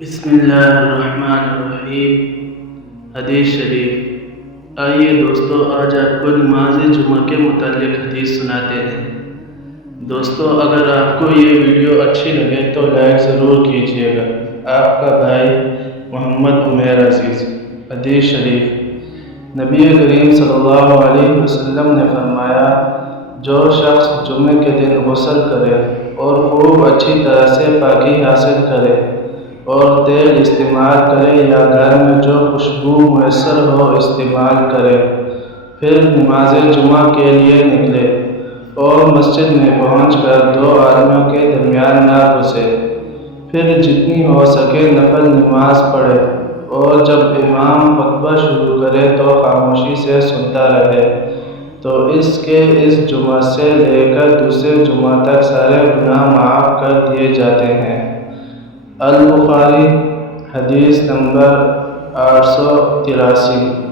بسم اللہ الرحمن الرحیم۔ حدیث شریف۔ آئیے دوستو، آج آپ کو نماز جمعہ کے متعلق حدیث سناتے ہیں۔ دوستو، اگر آپ کو یہ ویڈیو اچھی لگے تو لائک ضرور کیجیے گا۔ آپ کا بھائی محمد عمیر عزیز۔ حدیث شریف۔ نبی کریم صلی اللہ علیہ وسلم نے فرمایا، جو شخص جمعے کے دن غسل کرے اور خوب اچھی طرح سے پاکی حاصل کرے اور تیل استعمال کرے یا گھر میں جو خوشبو میسر ہو استعمال کرے، پھر نماز جمعہ کے لیے نکلے اور مسجد میں پہنچ کر دو آدمیوں کے درمیان نہ گھسے، پھر جتنی ہو سکے نفل نماز پڑھے اور جب امام خطبہ شروع کرے تو خاموشی سے سنتا رہے، تو اس کے اس جمعہ سے لے کر دوسرے جمعہ تک سارے گناہ معاف کر دیے جاتے ہیں۔ البخاری۔ حدیث نمبر 883۔